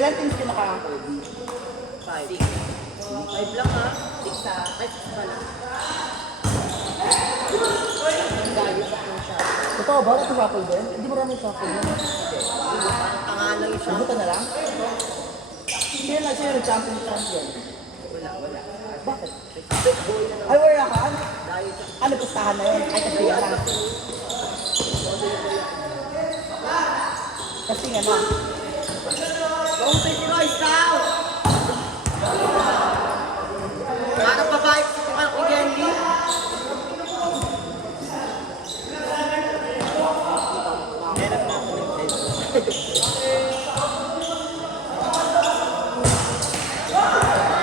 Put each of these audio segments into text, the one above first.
Ilan teams ka naka-Kobe? 5. 5 lang ha. 6 ha. 5 pala. Gayo sa kong siya. Totoo ba? Nag-shuffle din? Hindi mo raming shuffle yun. Tangan lang yung siya. Nabutan na lang? Sino nag-champion? Wala. Bakit? Basketball na lang. Ay, wala ka? Gayo sa Ano, pustahan na yun? Ay, kasi yan lang. Kasi nga na. Kung si Royce daw! Parang babae ko sa kong Gendy. Meron na ako ng test.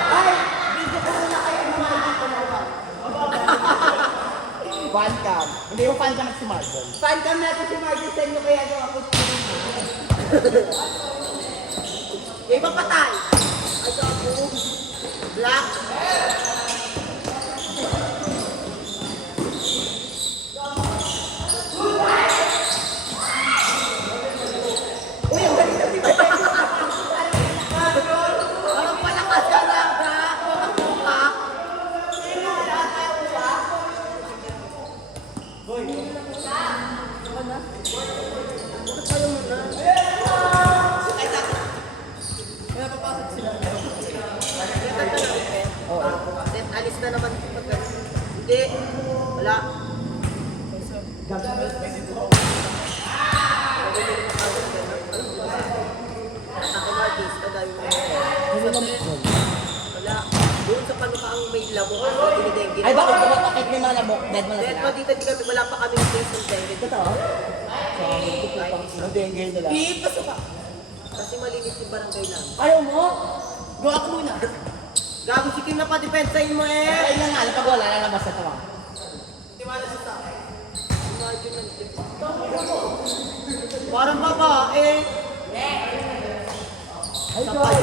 Ay! Video ko muna kayo ng mga dito na lang. Fan cam. Hindi mo fan cam si Marvel. Fan cam natin si Margie sa inyo kaya daw ako yung ibang patay. Ay, ako. Black. Uy, ang galing na si Margie. Parang palakas ka lang, ha? Ang buka. Then, alis na naman pag hindi. Wala. Ako Martis, kagayo mo. Wala. Doon sa panukaang may lamok ang dinidenggi. Ay, bakit? Bakit may mga lamok? Dead mo na Then, sila? pa dito, wala pa kami ng case ng dengue. Totoo? Ang dengue nila. Di, pasok ka. Kasi malinis yung barangay namin. Ayaw mo? Go ako muna. Gago si Kim na pa, depensahin mo eh. Ay lang nga, pag wala, lalabas na tawa. Imagine natin. Parang babae. Ay, God.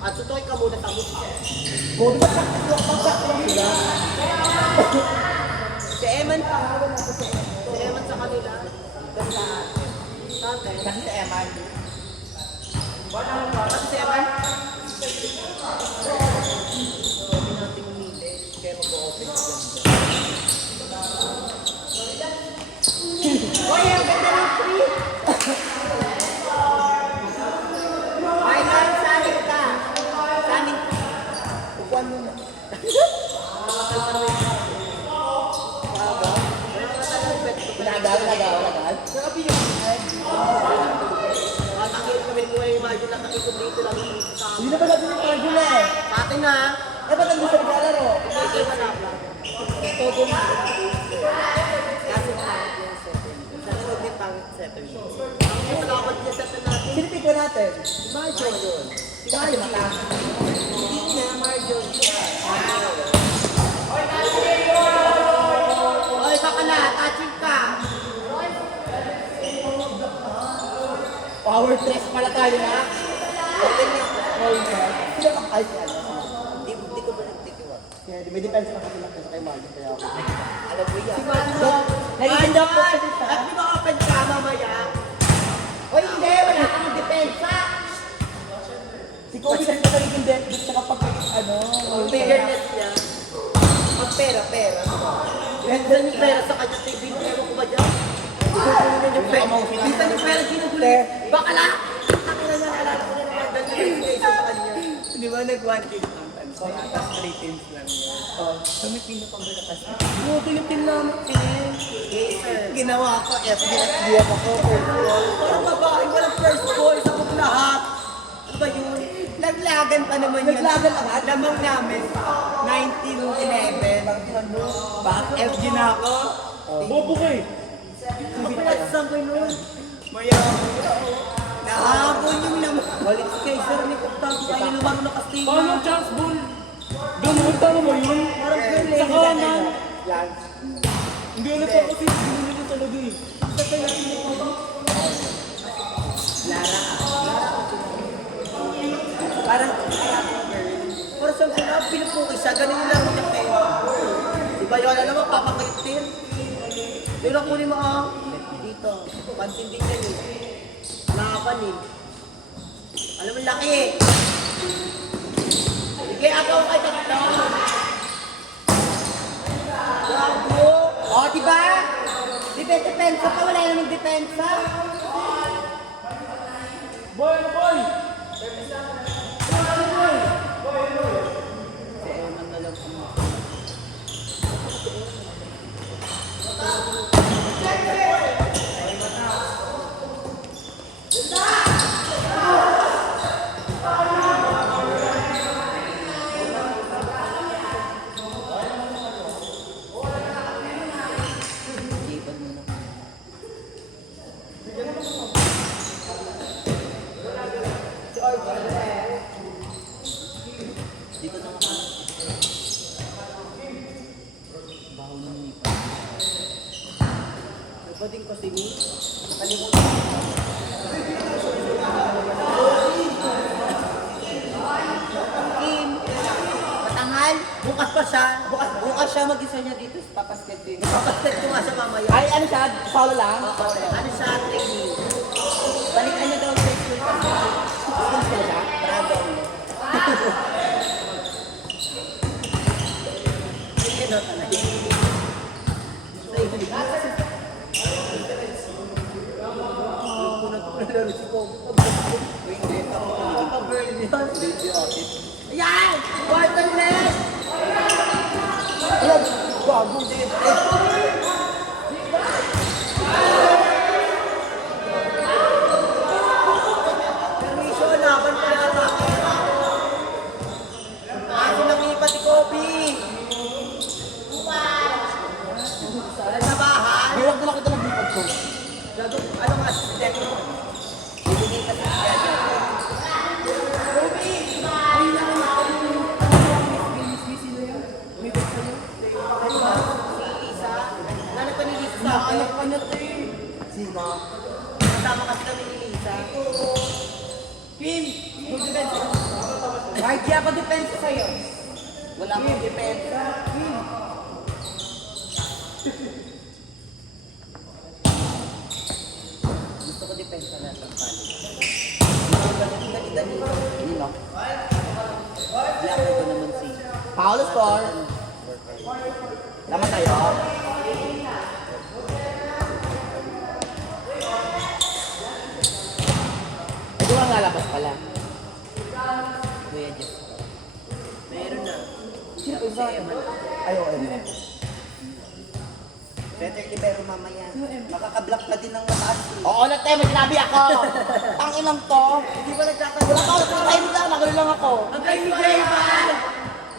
At tutoy ka muna sa mukha. Go, di ba sakto lang sila? Si Eman pa. Si Eman sa kanila. Ganda. Sate. Kasi si Eman. Kasi si Eman. Sabi natin umili. Kaya mag-o-open ka ganda. Uy, ang ganda ng free! Ay, lang, sanin ka. Sanin ka. Upuan mo na. Nagagal. Grabe yung head. Matakil kami mo yung imagine na kakitong dito lang yung sa Hindi na pala din yung cardio na eh. Sa atin na. Eh, ba't ang gusto naglalaro? Hindi ka na lang. Todo na. Kasi pangit yung setting. Sa loob ni pangit setting. Ang dapat niya setting natin. Sino pick ko natin? Marjon. Si Kaya Mata. Hindi niya, Marjon. Oy, baka na. Touching ka. Power stress pala tayo na. Open niya. Sino ang ay si ano? Hindi ko ba nagtikiwag? Kaya may defense na kasi lang sa kay Marlon kaya ako. Alam mo yan. Nagiging job ko kasi sa... At di ba open ka mamaya? Oy, hindi! Wala kang depensa! Si Kobe kasi na nagiging deadbeat sa kapag ano... Ang fairness niya. Pag pera. Ganda yung pera sa kanya. TV mo, ewan ko ba dyan? Kita yung pera ginugulit. Bakala! Takina niya, alala ko na naman. Dahil yung sa kanya. Di ba nag-one team sometimes? Kaya tapos 3 teams lang yun. So may pinapang ba na kasi? Buto yung team namin, Tim. Ginawa ko, FBFB ako, overall. Parang babae, walang first ball. Sabog lahat. Ano ba yun? Naglagan pa naman yun. Naglagan agad? Lamang namin, 1911. Back FG na ako. Bobo ka eh. Kapalasan ko yun. Maya, nahabol yung naman. Balik si Kaiser ni Octavio. Ay, lumaro na Castillo. Paano chance ball? Ganun, tama mo yun? Parang girl Sa eh. kanan. Yan. Hindi ulit ako kasi hindi nila talaga eh. Sa kaya sino Lara. Parang kaya ko girl. Parang siyang sunod, pinupuki siya, ganun lang ang kape. Diba yun, alam mo, papakritin. Yung lang kunin mo, dito, pansin din yan eh. Laban eh. Alam mo, laki eh. Sige, ako kay tatlo. Gago. O, diba? Depensa ka, wala namang depensa. Si Eman na lang kung ipan mo na. Dito na ako. Baho ng ipan. Iba din kasi ni, nakalimutan. Kim, matanghal, bukas pa siya. Bukas siya mag-isa niya dito sa papasket din. Papasket ko nga siya mamaya. Ay, ano siya? Solo lang? Ano siya, training? Balikan niyo daw sa school kasi. School siya? Bravo. Hindi na talaga. Ayan! Waterless! Ayan, bago. Permission, laban pa yata. Ano nang ipat si Kobe? Sa bahay? Hirap na lang kita naglipad ko. Gago, ano nga step? Bibigay ka sa siya. Si Lisa, nanap ka ni Lisa sa akin. Anak ka na to eh. Sino? Kasama kasi kami ni Lisa. Kim, mag-depensa. Kahit di ako depensa sa'yo. Wala akong depensa. Kim. Gusto ko depensa na lang pali. Hindi no? Blacker ko naman si Paolo Score. Laman tayo. Ito ang lalabas pala. Kuya Jeff. Meron na. Sino po sa akin? Ayaw, ayaw. Better libero mamaya. Makaka-block ka din ng mataas. Oo, na tayo, may sinabi ako. Tanginang to. Hindi ba nagkakagulo? Wala ka, tayo lang, nagulo lang ako. Ang kayo ni Jayman!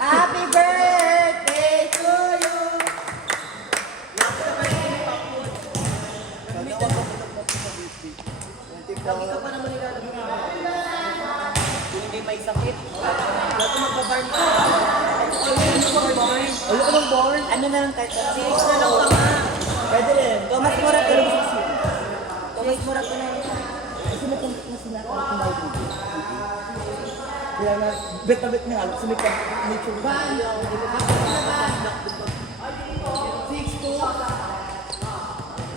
Happy birthday to you. Lagi ka pa naman nilalagay. Kung hindi may sakit. Bago magbabarn ka. Ulo ko ng born. Ano na lang kahit ano. Series na lang ka nga. Pwede rin. Thomas Morat ka lang sa sila. Thomas Morat ka lang. Gusto mo kung sinaka ako tumawag dito. Kaya na, bet na bet na nga. Gusto mo yung nature ba?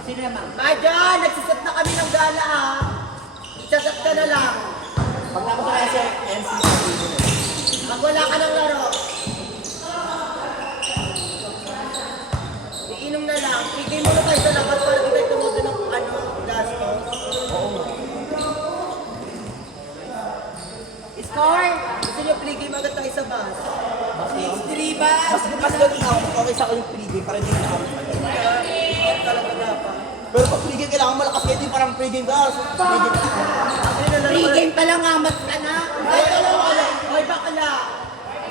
Sino naman? Madyan! Nagsisat na kami ng gala ha. Isasat ka na lang. Pag tapos na kasi NCC. Pag wala ka ng laro. Iinom na lang. Pigay mo na tayo sa labas para di tayo tumuto ng gastos. Oo nga. Score! Gusto niyo pligay mo agad tayo sa bus. 6-3 ba? Mas ganun ako. Okay sa ako yung pregame para hindi na ako. Talaga dapat. Pero pag pregame kailangan malakas kayo din parang pregame ka. So, pregame ka. Pregame pa lang amat ka na. Ay, Hoy, bakala.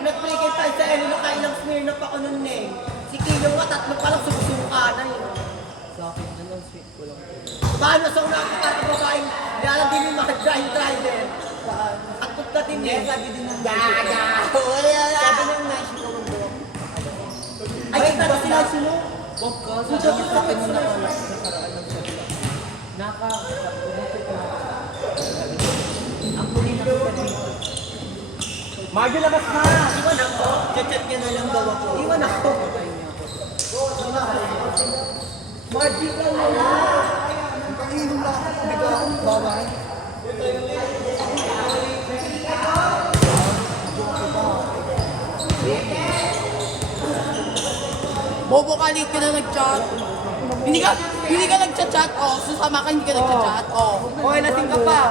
Nag-pregame tayo sa Elo na kailang Smirnoff ako nun eh. Si Kilo nga, tatlo pa lang sumusuka na yun. Sa akin na lang, sweet ko lang. Paano sa una ako para babaeng nilalang din yung mga driver. Atot na din eh. Sabi din ng Gaga! Sabi ng Nashi ko ng buhok. Ay, kita na sila sino? Huwag ka, sabi niya sa akin nung nakalak sa karaan ng sabi. Ang huli na kita dito. Marjo, labas na! Iwan ako. Chat-chat niya na lang daw ako. Iwan ako. Margie ka na lang. Pag-inom lang ako. Bigaw. Bawal. Bobo ka, late ka na nag-chat. Hindi ka nag-chat-chat, oh. Susama ka, hindi ka nag-chat-chat, oh. Okay, lasing ka pa.